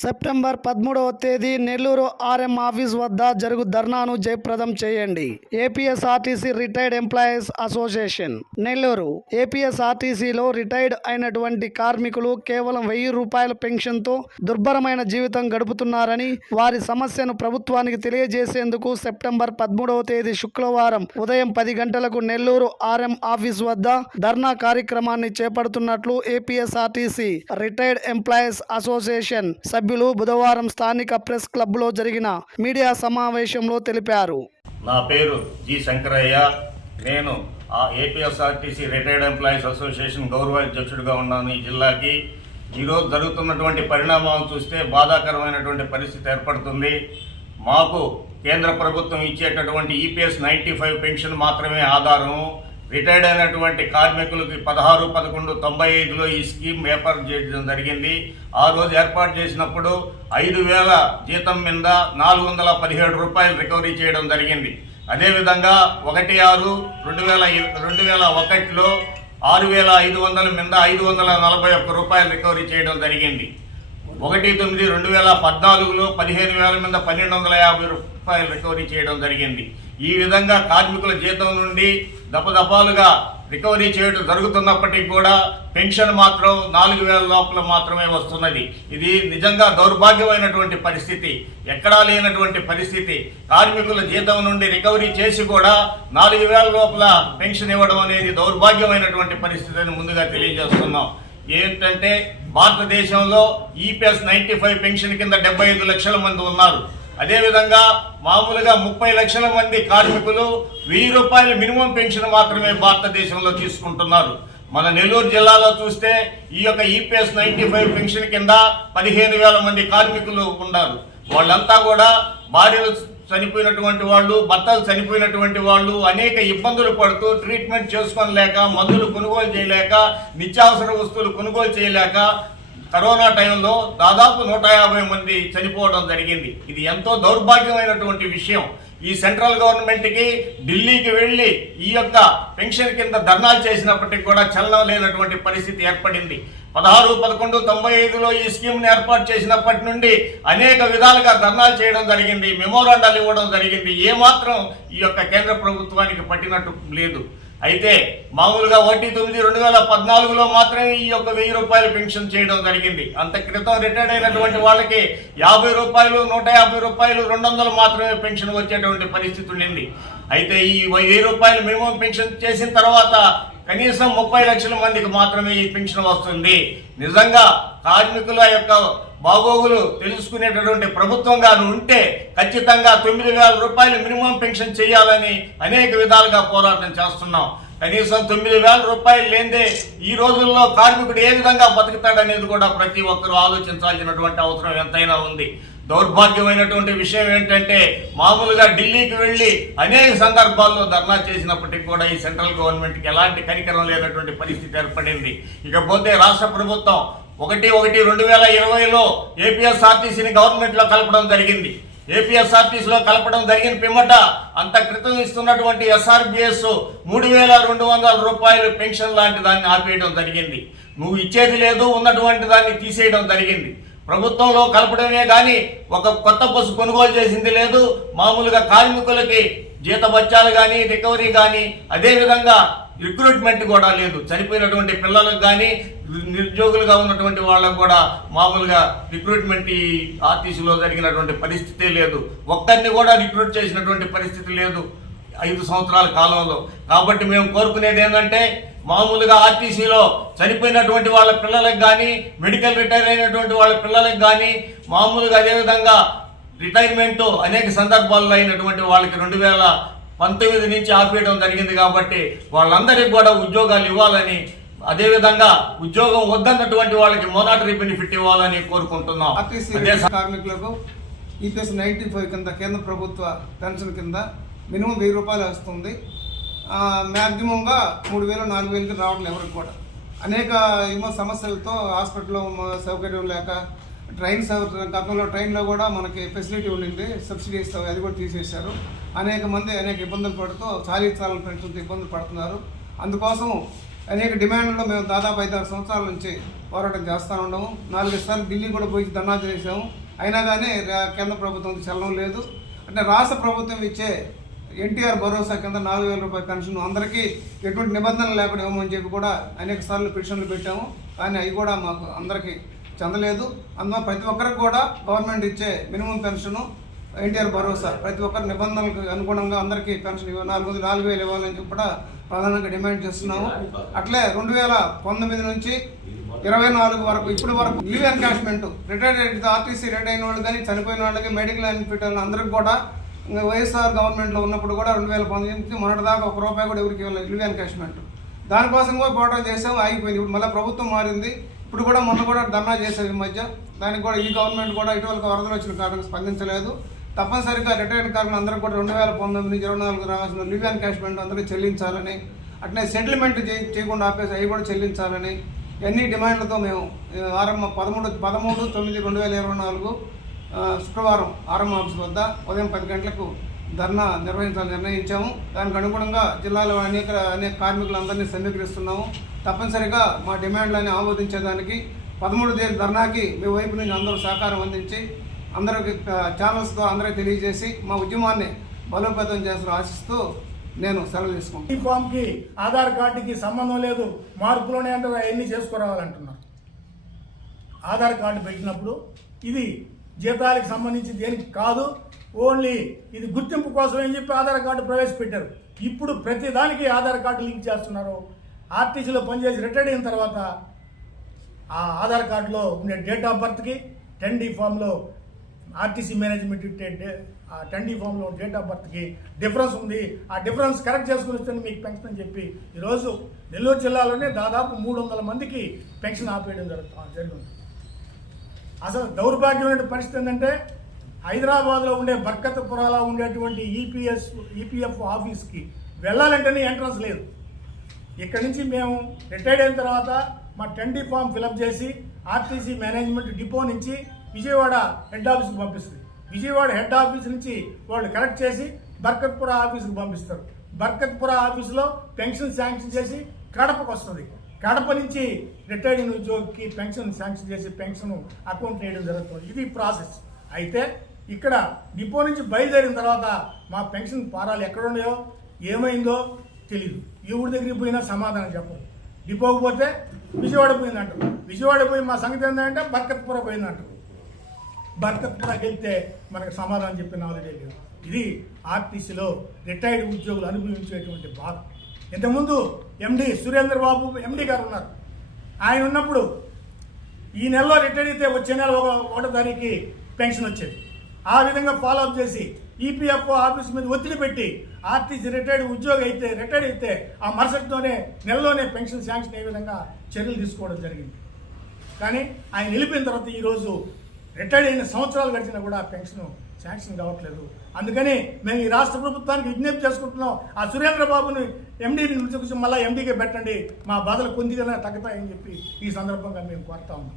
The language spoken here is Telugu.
సెప్టెంబర్ పదమూడవ తేదీ నెల్లూరు ఆర్ఎం ఆఫీస్ వద్ద జరుగు ధర్నాను జయప్రదం చేయండి. APSRTC retired employees association Nellore. ఏపీఎస్ఆర్టీసీలో retired అయినటువంటి కార్మికులు కేవలం వెయ్యి రూపాయల పెన్షన్తో దుర్భరమైన జీవితం గడుపుతున్నారని వారి సమస్యను ప్రభుత్వానికి తెలియజేసేందుకు సెప్టెంబర్ పదమూడవ తేదీ శుక్రవారం ఉదయం పది గంటలకు నెల్లూరు ఆర్ఎం ఆఫీస్ వద్ద ధర్నా కార్యక్రమాన్ని చేపడుతున్నట్లు ఏపీఎస్ఆర్టీసీ రిటైర్డ్ ఎంప్లాయీస్ అసోసియేషన్ సభ్యులు సభ్యులు బుధవారం స్థానిక ప్రెస్ క్లబ్లో జరిగిన మీడియా సమావేశంలో తెలిపారు. నా పేరు జి శంకరయ్య. నేను ఆ ఏపీఎస్ఆర్టీసీ రిటైర్డ్ ఎంప్లాయీస్ అసోసియేషన్ గౌరవ అధ్యక్షుడిగా ఉన్నాను ఈ జిల్లాకి. ఈరోజు జరుగుతున్నటువంటి పరిణామాలు చూస్తే బాధాకరమైనటువంటి పరిస్థితి ఏర్పడుతుంది. మాకు కేంద్ర ప్రభుత్వం ఇచ్చేటటువంటి ఈపీఎస్ నైంటీ ఫైవ్ పెన్షన్ మాత్రమే ఆధారం రిటైర్డ్ అయినటువంటి కార్మికులకి పదహారు పదకొండు తొంభై ఐదులో ఈ స్కీమ్ ఏర్పాటు చేయడం జరిగింది. ఆ రోజు ఏర్పాటు చేసినప్పుడు ఐదు వేల జీతం మీద నాలుగు వందల పదిహేడు రూపాయలు రికవరీ చేయడం జరిగింది. అదేవిధంగా ఒకటి ఆరు రెండు వేల రెండు వేల ఒకటిలో ఆరు వేల ఐదు వందల మీద ఐదు వందల నలభై ఒక్క రూపాయలు రికవరీ చేయడం జరిగింది. ఒకటి తొమ్మిది రెండు వేల పద్నాలుగులో పదిహేను వేల మీద పన్నెండు వందల యాభై రూపాయలు రికవరీ చేయడం జరిగింది. ఈ విధంగా కార్మికుల జీతం నుండి దపదపాలుగా రికవరీ చేయడం జరుగుతున్నప్పటికీ కూడా పెన్షన్ మాత్రం నాలుగు వేల లోపల మాత్రమే వస్తున్నది. ఇది నిజంగా దౌర్భాగ్యమైనటువంటి పరిస్థితి. ఎక్కడా లేనటువంటి పరిస్థితి. కార్మికుల జీతం నుండి రికవరీ చేసి కూడా నాలుగు వేల లోపల పెన్షన్ ఇవ్వడం అనేది దౌర్భాగ్యమైనటువంటి పరిస్థితి అని ముందుగా తెలియజేస్తున్నాం. ఏంటంటే భారతదేశంలో ఈపీఎస్ నైన్టీ ఫైవ్ పెన్షన్ కింద డెబ్బై ఐదు లక్షల మంది ఉన్నారు. అదేవిధంగా మామూలుగా ముప్పై లక్షల మంది కార్మికులు వెయ్యి రూపాయల మినిమం పెన్షన్ మాత్రమే భారతదేశంలో తీసుకుంటున్నారు. మన నెల్లూరు జిల్లాలో చూస్తే ఈ యొక్క ఈపీఎస్ నైన్టీ ఫైవ్ పెన్షన్ కింద పదిహేను వేల మంది కార్మికులు ఉన్నారు. వాళ్ళంతా కూడా భార్యలు చనిపోయినటువంటి వాళ్ళు భర్తలు చనిపోయినటువంటి వాళ్ళు అనేక ఇబ్బందులు పడుతూ ట్రీట్మెంట్ చేసుకోలేక మందులు కొనుగోలు చేయలేక నిత్యావసర వస్తువులు కొనుగోలు చేయలేక కరోనా టైంలో దాదాపు నూట యాభై మంది చనిపోవడం జరిగింది. ఇది ఎంతో దౌర్భాగ్యమైనటువంటి విషయం. ఈ సెంట్రల్ గవర్నమెంట్కి ఢిల్లీకి వెళ్ళి ఈ యొక్క పెన్షన్ కింద ధర్నాలు చేసినప్పటికీ కూడా చలనం లేనటువంటి పరిస్థితి ఏర్పడింది. పదహారు పదకొండు తొంభై ఐదులో ఈ స్కీమ్ని ఏర్పాటు చేసినప్పటి నుండి అనేక విధాలుగా ధర్నాలు చేయడం జరిగింది మెమోరాండాలు ఇవ్వడం జరిగింది. ఏమాత్రం ఈ యొక్క కేంద్ర ప్రభుత్వానికి పట్టినట్టు లేదు. అయితే మామూలుగా ఒకటి తొమ్మిది రెండు వేల పద్నాలుగులో మాత్రమే ఈ యొక్క వెయ్యి రూపాయలు పెన్షన్ చేయడం జరిగింది. అంత క్రితం రిటైర్డ్ అయినటువంటి వాళ్ళకి యాభై రూపాయలు నూట యాభై రూపాయలు రెండు వందలు మాత్రమే పెన్షన్ వచ్చేటువంటి పరిస్థితి ఉండింది. అయితే ఈ వెయ్యి రూపాయలు మినిమం పెన్షన్ చేసిన తర్వాత కనీసం ముప్పై లక్షల మందికి మాత్రమే ఈ పెన్షన్ వస్తుంది. నిజంగా కార్మికుల యొక్క బాగోగులు తెలుసుకునేటటువంటి ప్రభుత్వంగా ఉంటే ఖచ్చితంగా తొమ్మిది వేల రూపాయలు మినిమం పెన్షన్ చేయాలని అనేక విధాలుగా పోరాటం చేస్తున్నాం. కనీసం తొమ్మిది వేల రూపాయలు లేదే ఈ రోజుల్లో కార్మికుడు ఏ విధంగా బతుకుతాడనేది కూడా ప్రతి ఒక్కరూ ఆలోచించాల్సినటువంటి అవసరం ఎంతైనా ఉంది. దౌర్భాగ్యమైనటువంటి విషయం ఏంటంటే మామూలుగా ఢిల్లీకి వెళ్ళి అనేక సందర్భాల్లో ధర్నా చేసినప్పటికీ కూడా ఈ సెంట్రల్ గవర్నమెంట్కి ఎలాంటి కనికరం లేనటువంటి పరిస్థితి ఏర్పడింది. ఇకపోతే రాష్ట్ర ప్రభుత్వం ఒకటి ఒకటి రెండు వేల ఇరవైలో ఏపీఎస్ఆర్టీసీని గవర్నమెంట్లో కలపడం జరిగింది. ఏపీఎస్ఆర్టీసీలో కలపడం జరిగిన పిమ్మట అంత క్రితం ఇస్తున్నటువంటి ఎస్ఆర్బిఎస్ మూడు వేల రెండు వందల రూపాయలు పెన్షన్ లాంటి దాన్ని ఆపేయడం జరిగింది. నువ్వు ఇచ్చేది లేదు ఉన్నటువంటి దాన్ని తీసేయడం జరిగింది. ప్రభుత్వంలో కలపడమే కానీ ఒక కొత్త బస్సు కొనుగోలు చేసింది లేదు. మామూలుగా కార్మికులకి జీతభత్యాలు కానీ రికవరీ కానీ అదేవిధంగా రిక్రూట్మెంట్ కూడా లేదు. చనిపోయినటువంటి పిల్లలకు కానీ నిరుద్యోగులుగా ఉన్నటువంటి వాళ్ళకు కూడా మామూలుగా రిక్రూట్మెంట్ ఈ ఆర్టీసీలో జరిగినటువంటి పరిస్థితే లేదు. ఒక్కరిని కూడా రిక్రూట్ చేసినటువంటి పరిస్థితి లేదు ఐదు సంవత్సరాల కాలంలో. కాబట్టి మేము కోరుకునేది ఏంటంటే మామూలుగా ఆర్టీసీలో చనిపోయినటువంటి వాళ్ళ పిల్లలకు కానీ మెడికల్ రిటైర్ అయినటువంటి వాళ్ళ పిల్లలకు కానీ మామూలుగా అదేవిధంగా రిటైర్మెంట్ అనేక సందర్భాల్లో అయినటువంటి వాళ్ళకి రెండు వేల పంతొమ్మిది నుంచి ఆపేయడం జరిగింది కాబట్టి వాళ్ళందరికీ కూడా ఉద్యోగాలు ఇవ్వాలని అదేవిధంగా ఉద్యోగం వద్దన్నటువంటి వాళ్ళకి మోనాటరీ బెనిఫిట్ ఇవ్వాలని కోరుకుంటున్నాం. కార్మికులకు ఈపీఎస్ నైంటీ ఫైవ్ కింద కేంద్ర ప్రభుత్వ పెన్షన్ కింద మినిమం వెయ్యి రూపాయలు వస్తుంది. మ్యాక్సిమంగా మూడు వేలు నాలుగు వేలకి రావట్లేదు ఎవరికి కూడా. అనేక ఏమో సమస్యలతో హాస్పిటల్లో సౌకర్యం లేక ట్రైన్ గతంలో ట్రైన్లో కూడా మనకి ఫెసిలిటీ ఉండింది సబ్సిడీ ఇస్తాం అది కూడా తీసేశారు. అనేక మంది అనేక ఇబ్బందులు పడుతూ చాలీ చాలని పెన్షన్తో ఇబ్బందులు పడుతున్నారు. అందుకోసం అనేక డిమాండ్లో మేము దాదాపు ఐదారు సంవత్సరాల నుంచి పోరాటం చేస్తూ ఉన్నాము. నాలుగు సార్లు ఢిల్లీ కూడా పోయి ధర్నా చేసాము అయినా కానీ కేంద్ర ప్రభుత్వం చలనం లేదు. అంటే రాష్ట్ర ప్రభుత్వం ఇచ్చే ఎన్టీఆర్ భరోసా కింద నాలుగు వేల రూపాయల పెన్షన్ అందరికీ ఎటువంటి నిబంధనలు లేకుండా ఇవ్వమని చెప్పి కూడా అనేక సార్లు పిటిషన్లు పెట్టాము. కానీ అవి కూడా మాకు అందరికీ చెందలేదు. అందువల్ల ప్రతి ఒక్కరికి కూడా గవర్నమెంట్ ఇచ్చే మినిమం పెన్షను ఎన్టీఆర్ భరోసా ప్రతి ఒక్కరి నిబంధనలకు అనుగుణంగా అందరికీ పెన్షన్ ఇవ్వ నాలుగు వందలు నాలుగు వేలు ఇవ్వాలని చెప్పి కూడా ప్రధానంగా డిమాండ్ చేస్తున్నాము. అట్లే రెండు వేల పంతొమ్మిది నుంచి ఇరవై నాలుగు వరకు ఇప్పటి వరకు leave encashment retired RTC retire అయిన వాళ్ళు కానీ చనిపోయిన వాళ్ళకి మెడికల్ బెనిఫిట్ అందరికి కూడా వైఎస్ఆర్ గవర్నమెంట్లో ఉన్నప్పుడు కూడా రెండు వేల పంతొమ్మిది మొన్నటి దాకా ఒక రూపాయి కూడా ఎవరికి ఇవ్వలేదు లీవ్ ఎన్కాష్మెంట్. దానికోసం కూడా పోరాటం చేసాము ఆగిపోయింది. ఇప్పుడు మళ్ళీ ప్రభుత్వం మారింది. ఇప్పుడు కూడా మొన్న కూడా ధర్నా చేశారు ఈ మధ్య. దానికి కూడా ఈ గవర్నమెంట్ కూడా ఇటీవల వరదలు వచ్చిన కారణంగా స్పందించలేదు. తప్పనిసరిగా రిటైర్డ్ కార్మికులు అందరూ కూడా రెండు వేల పంతొమ్మిది నుంచి ఇరవై నాలుగు రావాల్సిన లీవ్ ఎన్కాష్మెంట్ అందరూ చెల్లించాలని అట్లే సెటిల్మెంట్ చేయ- చేయకుండా ఆపేసి అవి కూడా చెల్లించాలని ఎన్ని డిమాండ్లతో మేము ఆరంభ పదమూడు పదమూడు తొమ్మిది రెండు వేల ఇరవై నాలుగు శుక్రవారం ఆర్ఎం ఆఫీస్ వద్ద ఉదయం పది గంటలకు ధర్నా నిర్వహించాలని నిర్ణయించాము. దానికి అనుగుణంగా జిల్లాలో అనేక అనేక కార్మికులందరినీ సమీకరిస్తున్నాము. తప్పనిసరిగా మా డిమాండ్లని ఆమోదించేదానికి పదమూడు తేదీ ధర్నాకి మీ వైపు నుంచి అందరూ సహకారం అందించి అందరికి ఛానల్స్తో అందరికీ తెలియజేసి మా ఉద్యమాన్ని బలోపేతం చేస్తూ ఆశిస్తూ నేను సెలవు తీసుకుంటాను ఈ ఫామ్కి ఆధార్ కార్డుకి సంబంధం లేదు. మార్పులోనే అంటే అవన్నీ చేసుకురావాలంటున్నారు. ఆధార్ కార్డు పెట్టినప్పుడు ఇది జీతాలకు సంబంధించి దేనికి కాదు. ఓన్లీ ఇది గుర్తింపు కోసం అని చెప్పి ఆధార్ కార్డు ప్రవేశపెట్టారు. ఇప్పుడు ప్రతి దానికి ఆధార్ కార్డు లింక్ చేస్తున్నారు. ఆర్టీసీలో పనిచేసి రిటైర్డ్ అయిన తర్వాత ఆ ఆధార్ కార్డులో ఉండే డేట్ ఆఫ్ బర్త్కి టెన్ డి ఫామ్లో ఆర్టీసీ మేనేజ్మెంట్ డే- ఆ టెన్ డి ఫామ్లో డేట్ ఆఫ్ బర్త్కి డిఫరెన్స్ ఉంది. ఆ డిఫరెన్స్ కరెక్ట్ చేసుకుని వస్తుంది మీకు పెన్షన్ అని చెప్పి ఈరోజు నెల్లూరు జిల్లాలోనే దాదాపు మూడు వందల మందికి పెన్షన్ ఆపేయడం జరుగుతుంది జరిగింది. అసలు దౌర్భాగ్యమైన పరిస్థితి ఏంటంటే హైదరాబాద్లో ఉండే బర్కత్పురాలో ఉండేటువంటి ఈపీఎస్ ఈపీఎఫ్ ఆఫీస్కి వెళ్ళాలంటేనే ఎంట్రన్స్ లేదు. ఇక్కడ నుంచి మేము రిటైర్డ్ అయిన తర్వాత మా ten D form fill up చేసి ఆర్టీసీ మేనేజ్మెంట్ డిపో నుంచి విజయవాడ హెడ్ ఆఫీస్కి పంపిస్తుంది. విజయవాడ హెడ్ ఆఫీస్ నుంచి వాళ్ళు కలెక్ట్ చేసి బర్కత్పుర ఆఫీస్కి పంపిస్తారు. బర్కత్పుర ఆఫీస్లో పెన్షన్ శాంక్షన్ చేసి కడపకు వస్తుంది. కడప నుంచి రిటైర్డ్ అయిన ఉద్యోగికి పెన్షన్ శాంక్షన్ చేసి పెన్షన్ అకౌంట్ వేయడం జరుగుతుంది. ఇది ప్రాసెస్. అయితే ఇక్కడ డిపో నుంచి బయలుదేరిన తర్వాత మా పెన్షన్ పారాలు ఎక్కడున్నాయో ఏమైందో తెలియదు ఈ ఊరి దగ్గరికి పోయినా సమాధానం చెప్పరు. డిపోకి పోతే విజయవాడ పోయిందంటారు. విజయవాడ పోయి మా సంగతి ఏంటంటే బర్కత్పుర పోయిందంటారు. బర్కత్పురకి వెళ్తే మనకు సమాధానం చెప్పిన నాలుగే లేదు ఇది ఆర్టీసీలో రిటైర్డ్ ఉద్యోగులు అనుభవించేటువంటి బాధ. ఇంతకుముందు ఎండి సురేంద్ర బాబు ఎండి గారు ఉన్నారు. ఆయన ఉన్నప్పుడు ఈ నెలలో రిటైర్ అయితే వచ్చే నెల ఒక ఒకటో తారీఖుకి పెన్షన్ వచ్చేది. ఆ విధంగా ఫాలో అప్ చేసి ఈపీఎఫ్ఓ ఆఫీస్ మీద ఒత్తిడి పెట్టి ఆర్టీసీ రిటైర్డ్ ఉద్యోగి అయితే రిటైర్డ్ అయితే ఆ మరుసటితోనే నెలలోనే పెన్షన్ శాంక్షన్ అయ్యే విధంగా చర్యలు తీసుకోవడం జరిగింది. కానీ ఆయన నిలిపిన తర్వాత ఈరోజు రిటైర్డ్ అయిన సంవత్సరాలు గడిచినా కూడా ఆ పెన్షన్ శాంక్షన్ కావట్లేదు. అందుకని మేము ఈ రాష్ట్ర ప్రభుత్వానికి విజ్ఞప్తి చేసుకుంటున్నాం ఆ సురేంద్రబాబుని ఎండీని మళ్ళీ ఎండీకే పెట్టండి మా బాధలు కొద్దిగానే తగ్గుతాయని చెప్పి ఈ సందర్భంగా మేము కోరుతా ఉన్నాం.